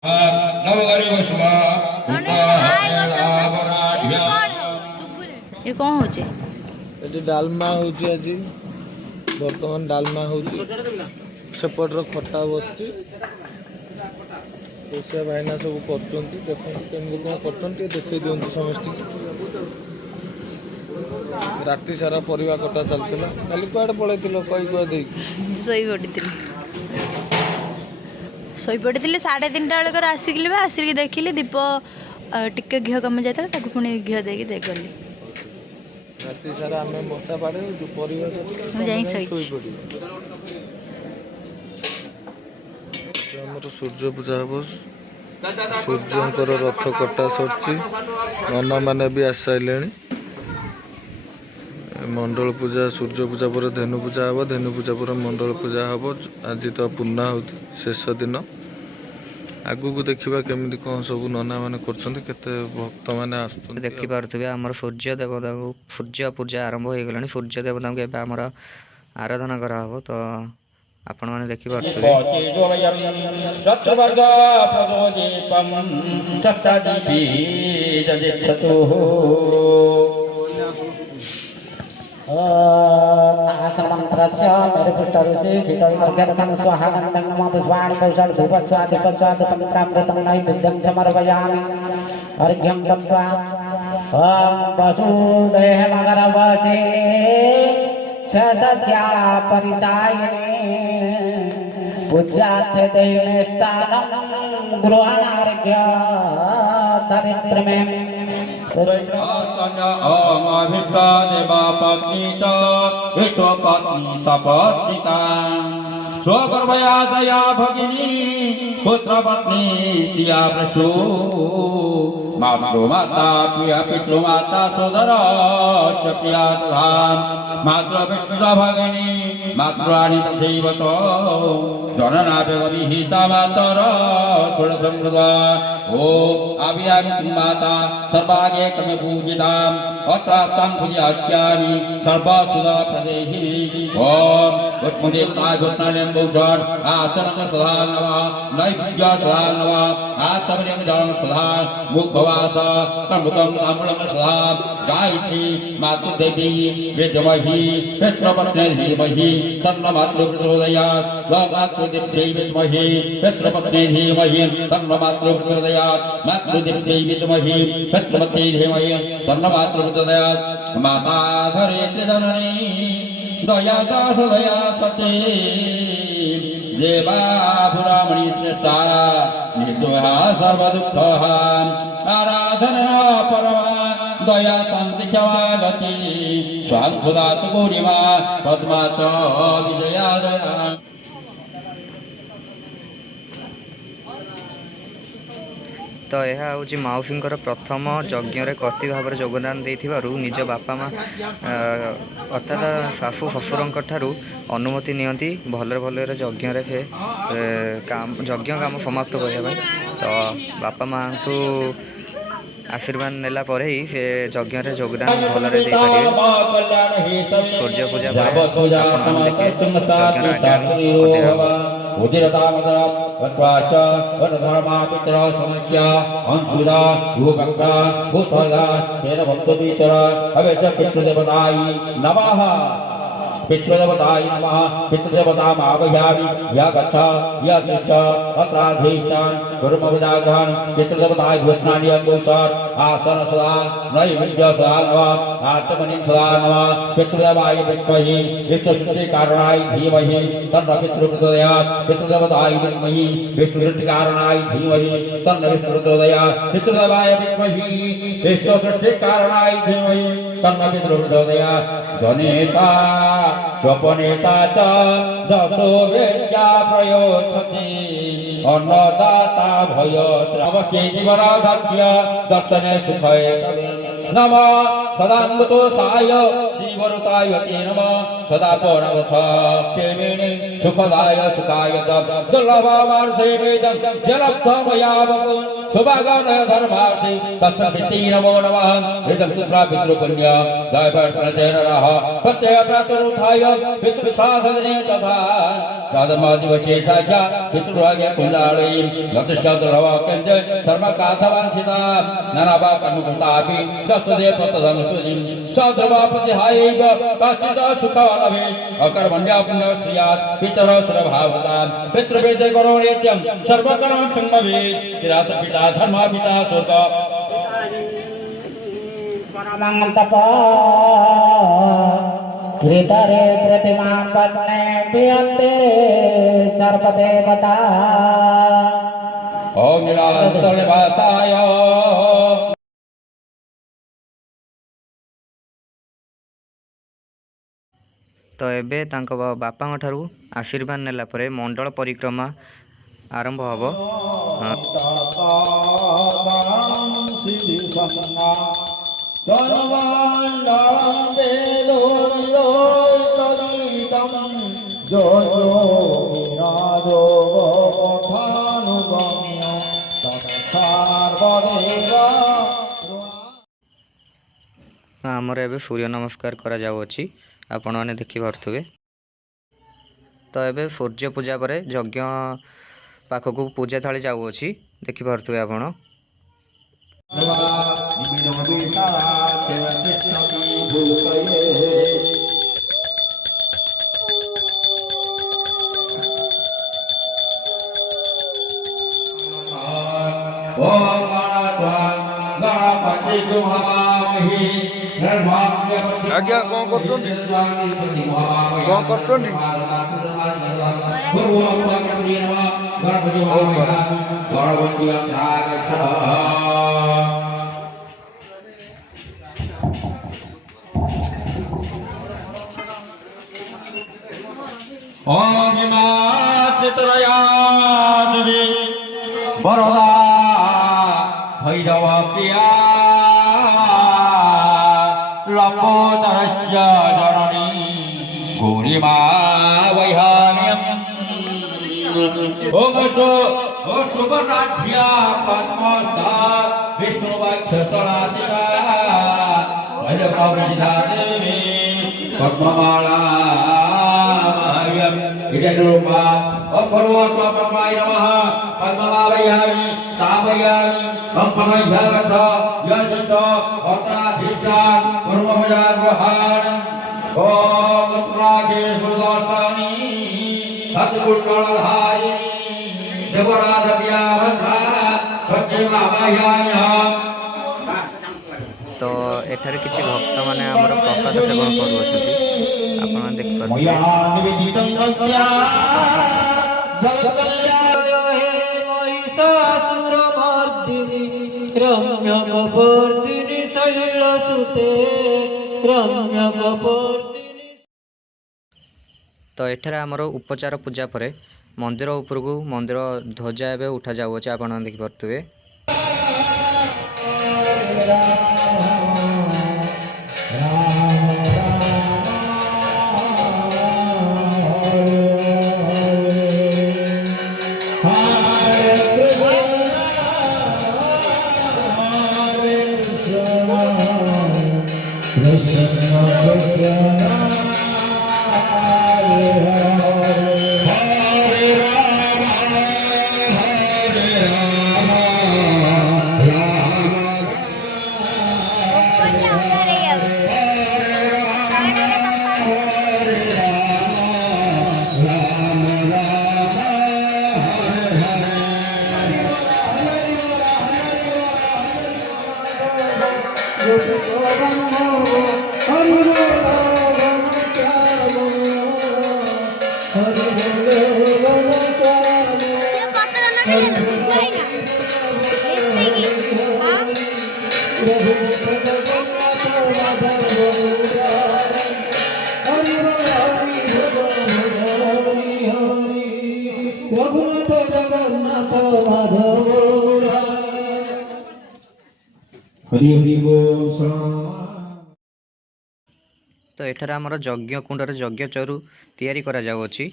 ये कौन होचे एटी डालमा होची আজি बर्तमान डालमा होची सेपटर खट्टा बसची रोषिया भाईना सब करचंती देखंतु केमि कोन करचंती देखै दियंतु समस्त राति सारा परिवा कटा चलतिला काली कुआडे पळैतिलो कई कुआ देई सोई पड़िथिले 3:30 बेलकर आसिकले आसिक देखिले दीप टिके घी कमी जाता ताकू पुणी घी देकी दे गली राति सारा आमे मशा बाड़े जो परिवा सोई पड़ी हमर सूर्य पूजा हबो सूर्यंकर रथ कटा सरची नना माने भी आसाइलेनी मंडल पूजा सूर्य पूजा पर धेनु पूजा हम धेनु पूजा पर मंडल पूजा हम आज तो पूर्णा शेष दिन आगु को देखा केमी कौन सब नना मैंने करते भक्त मैंने देखिपे आम सूर्य देवता को सूर्य पूजा आरंभ हो गला सूर्य देवता को आमर आराधना कराव तो आपण मैंने देखिपे मंत्रस्य मेरे पुष्ट ऋषि शीतल मर्घ्यं स्वाहा गंधं नमः पुष्पाणि कौशल धूपस्वादिपस्वाद पंचामृतं नैवेद्यं समर्पयामि अर्घ्यं दत्त्वा ॐ वसुदेवमगरवसे सस्या परिसायिने पूज्यार्थे दैमे स्थानं गृहाणार्घ्य दरिद्रमे अभिष्टा देवा पत्नी च विश्वपत्नी सपत्निका स्वगर्भया दया भगिनी पुत्रपत्नी प्रिया प्रसू मातृमाता प्रिय पितृमाता सोदर प्रिया तथा मातृपितृ भगिनी मातृराणी तथैव तो जनना विहिता मातर षोडशमृदा ओ आवियामि माता सर्वागे तमे पूजिताम् अत्राप्तां पूजयास्यामि सर्वसुधा प्रदेहिनी ओम उत्मुदिताय भूषण आचरण सदा नमः नैवेद्य सदा नमः आत्मनियम जलं सदा मुखवास कमुकं ताम्बूलं सदा गायत्री मातृदेवी विद्महि पितृपत्नी धीमहि तन्नो मातृप्रचोदयात् मातृदेवी विद्महि पितृपत्नी धीमहि तन्नो मातृप्रचोदयात् मातृदेवी विद्महि पितृपत्नी धीमहि तन्नो मातृप्रचोदयात् माता धरित्री जननी दया दया सती देवाभुरामणि श्रेष्ठा निर्दोहा सर्वदुःखः आराधना परमा दया शांति क्षमा गति स्वां सुदात गौरिमा पद्मा च विजया दया तो यह हूँ मौसी प्रथम यज्ञ कति भाव में योगदान देथिबारु निज बापा माँ अर्थात शाशु शशुर अनुमति नियंती भले भले यज्ञ से यज्ञ काम समाप्त करने तो बापा माँ को आशीर्वाद नेला पर ही से यज्ञ योगदान भल सूर्य पूजा वत्वाच वनधर्मा पितर समस्या अंशुरा भूभक्ता भूतला तेन भक्तपीतर अवेश पितृदेवताय नमः पितृदेवताय नमः पितृदेवतामावयामि या गच्छ या तिष्ठ अत्राधिष्ठान कर्मविदाघान पितृदेवताय भूषणानि अंगोसर आसन सदा नैवेद्य सदा नमः आत्मनिं सदा नमः पितृदेवाय विद्महि विश्वसृष्टि कारणाय धीमहि तन्न पितृप्रचोदयात् पितृदेवताय विद्महि विष्णुसृष्टि कारणाय धीमहि तन्न विष्णुप्रचोदयात् पितृदेवाय विद्महि विश्वसृष्टि कारणाय धीमहि तन्न पितृप्रचोदयात् जनेता स्वपनेता च दशो वेद्या प्रयोक्षति अन्नदाता भयत्रावके जीवनाध्यक्ष दर्शने सुखये नमः सदाम्बतोषाय श्रीवरुताय ते नमः सदा पौरवथ क्षेमेणे सुखदाय सुखाय दुर्लभमार्षे वेदं जलब्धमयावपु सुभागानय धर्मार्थे तत्प्रवृत्ति नमो नमः वेदं पुत्रा पितृपुण्य जयपर्णतेनरः प्रत्यय प्रातरुत्थाय पितृविश्वासदने तथा साधर्मादिवशेषाख्या पितृभाग्य कुञ्जालयीं गतश्चतुर्भव कञ्च सर्वकाथवाञ्छिता ननाभा कर्मकृतापि दस्तदे तत्तदनुसुधिं सद्रवाप्रतिहायैव प्राश्चित सुखवलभे अकर्मण्या पुण्यक्रियात् पितरः सुरभावतां पितृवेदे करो नित्यं सर्वकर्म संभवेत् किरात पिता धर्मा पिता सुख परमं तपः कृतरे प्रतिमां पत्ने प्रियन्ते सर्वदेवता ॐ निरान्तर्निवासाय तो एबे तांको बापाଙ୍କ ଠାରୁ आशीर्वाद नेला परे मंडल परिक्रमा आरंभ हब आमर एबे सूर्य नमस्कार करा जाउछि आपण माने देखि पारथुबे। तो एबे सूर्य पूजा परे यज्ञ पाखकू पूजा थाली जाउछि देखि पारथुबे आपण। आज्ञा कौन करतोंडी ओम हिमा चित्रयादवी वरदा भैरव प्रिया लंबोदरस्य जननी गौरीमा वैहार्यम् ओम सुवर्णाढ्या पद्मस्था विष्णुवक्षतलादिता भैरवविधादेवी पद्ममाला रूपा ओम भगवतो परमाय नमः पद्ममालयामि तामयामि कंपनय्यगथ यजित अतनाधिष्ठान कर्मविराग्रहाण ओम प्रागे सुदर्शनी सत्कुण्डलधारिणी देवराजव्याभद्रा सत्यमावयामि तो एठारे किछि भक्त माने हमर प्रसाद सेवन करूछथि आपण देखि पारथुबे। रम्यकपर्दिनी शैलसुते रम्यकपर्दिनी। तो एठारे हमर उपचार पूजा परे मंदिर उपरकू मंदिर ध्वजा एबे उठा जाउछ आपण देखि पारथुबे। हरि हरि बोल सलाम। तो एठार आमर यज्ञ कुंडर यज्ञ चरु तैयारी करा जाउअछि।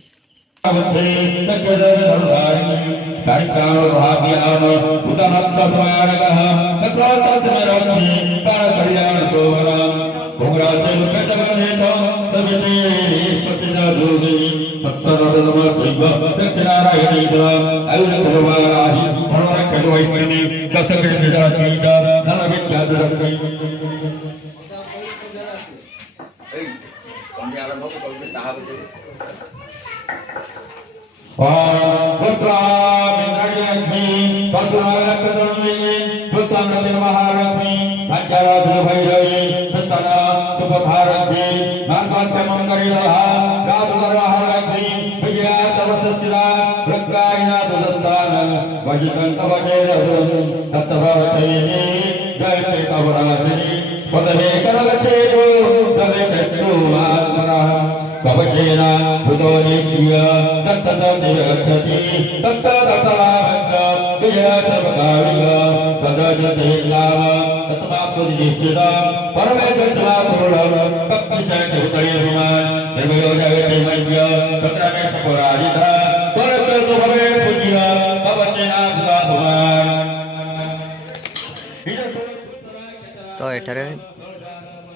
तो एठारे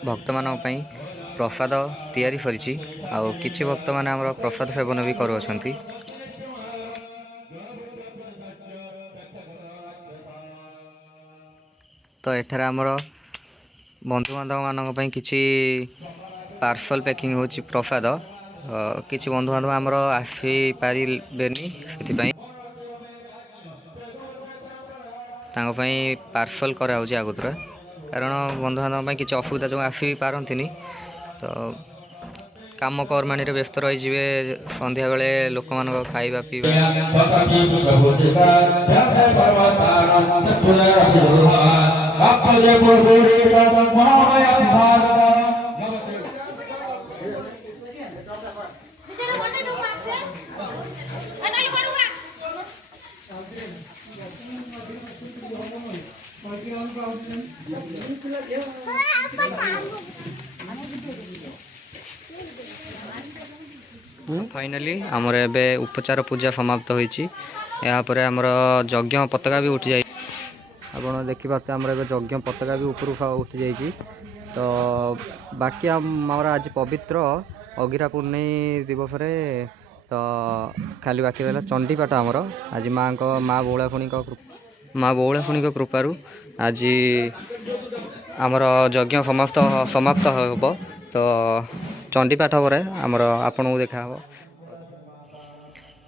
भक्त मानक पई प्रसाद तैयारी सरिछि आउ किछि भक्त माने हमर प्रसाद सेवन भी करूछंती। तो एठारे हमर बंधु बांधव मानक पई किछि पार्सल पैकिंग होछि प्रसाद। किछि बंधु बांधव हमर आसी पारिबेनी सेति पई तांको पई पार्सल करा होछि आगुतरा, कारण बंधु बांधव पई किछि असुविधा जो आसी पारंतिनी। तो काम कर्माणी रे व्यस्त रही जिवे संध्या बेले लोक मानक खाइबा पीबा फाइनली आमर एबे उपचार पूजा समाप्त होइछि। यहाँ पर आमर यज्ञ पताका भी उठी जाई। आपण देखि पाते आमर एबे यज्ञ पताका भी ऊपर उठी जाइछि। तो बाकी आमर आज पवित्र अगिरा पूर्णि दिवस रे तो खाली बाकी रहला चंडी पाठ। आमर आज माँ बौलाफुणी कृपारू आज आमर यज्ञ समाप्त होब। तो चंडी पाठ पर आमर आपन को देखा हो।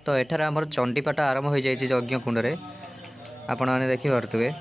तो एठार आमर चंडी पाठ आरंभ हो जाइछि यज्ञ कुंड रे, आपण माने देखि पारथुबे।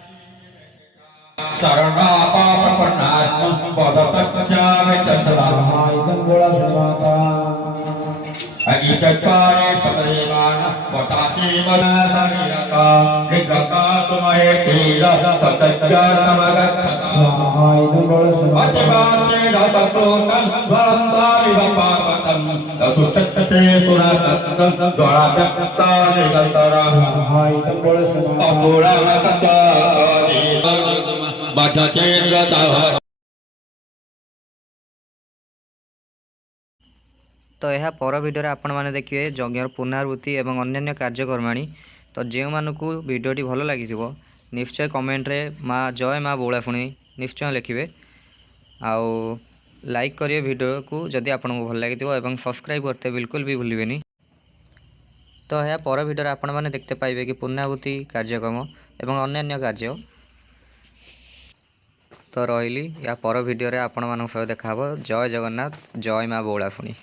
तो यह पर भिडियो आपण मैंने देखिए यज्ञ पुनरावृत्ति एवं अन्य कार्यक्रमाणी। तो जो मानक भिडियोटी भल लगी निश्चय कमेंट रे माँ जय माँ बौलाफुणी निश्चय लिखिए। आउ लाइक करिए वीडियो को जदि आपको भल लगी और सब्सक्राइब करते बिल्कुल भी भूलिए। तो यह पर भिडियो आपण मैंने देखते पाइबे कि पुनरावृत्ति कार्यक्रम एवं अन्य कार्य। तो रही या पर भिडियो आपण मान सह देखा। जय जगन्नाथ, जय माँ बौलाफुणी।